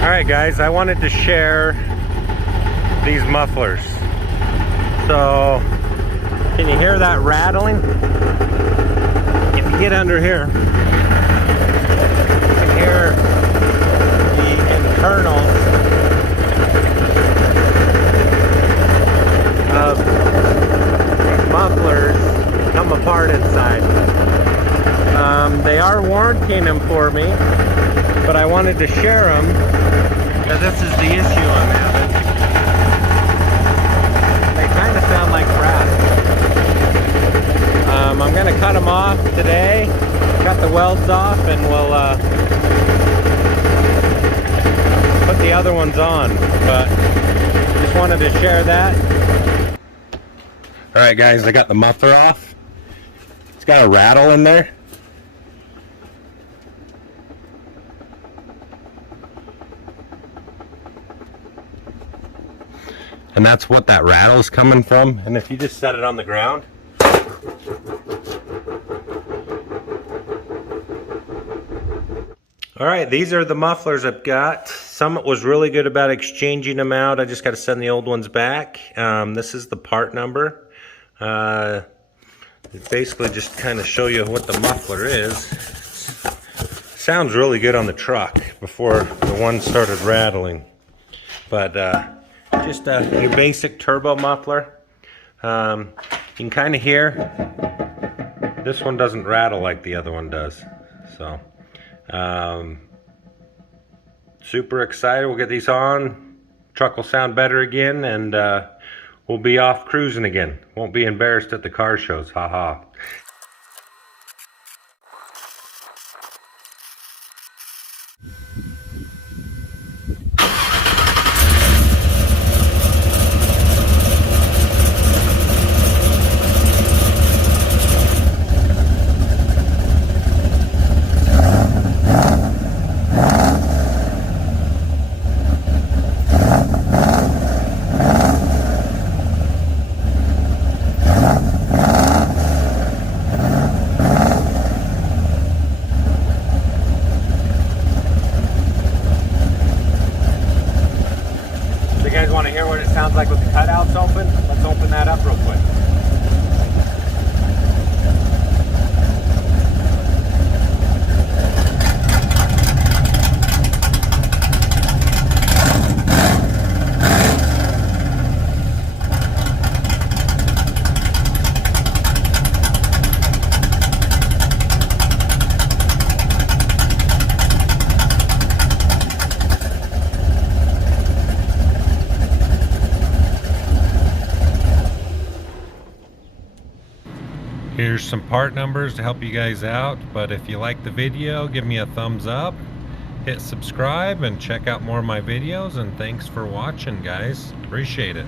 Alright guys, I wanted to share these mufflers. So, can you hear that rattling? If you get under here, you can hear the internals of mufflers come apart inside. They are warranting them for me, but I wanted to share them because this is the issue I'm having. They kind of sound like crap. I'm going to cut them off today, cut the welds off, and we'll put the other ones on. But just wanted to share that. Alright guys, I got the muffler off. It's got a rattle in there. And that's what that rattle is coming from. And if you just set it on the ground, alright, these are the mufflers I've got. Summit was really good about exchanging them out. I just got to send the old ones back. This is the part number. Basically just kind of show you what the muffler is. Sounds really good on the truck before the one started rattling. But just your basic turbo muffler. You can kind of hear this one doesn't rattle like the other one does. So super excited. We'll get these on. Truck will sound better again, and we'll be off cruising again. Won't be embarrassed at the car shows. Haha. You guys want to hear what it sounds like with the cutouts open? Let's open that up real quick. Here's some part numbers to help you guys out, but if you like the video, give me a thumbs up, hit subscribe, and check out more of my videos, and thanks for watching guys. Appreciate it.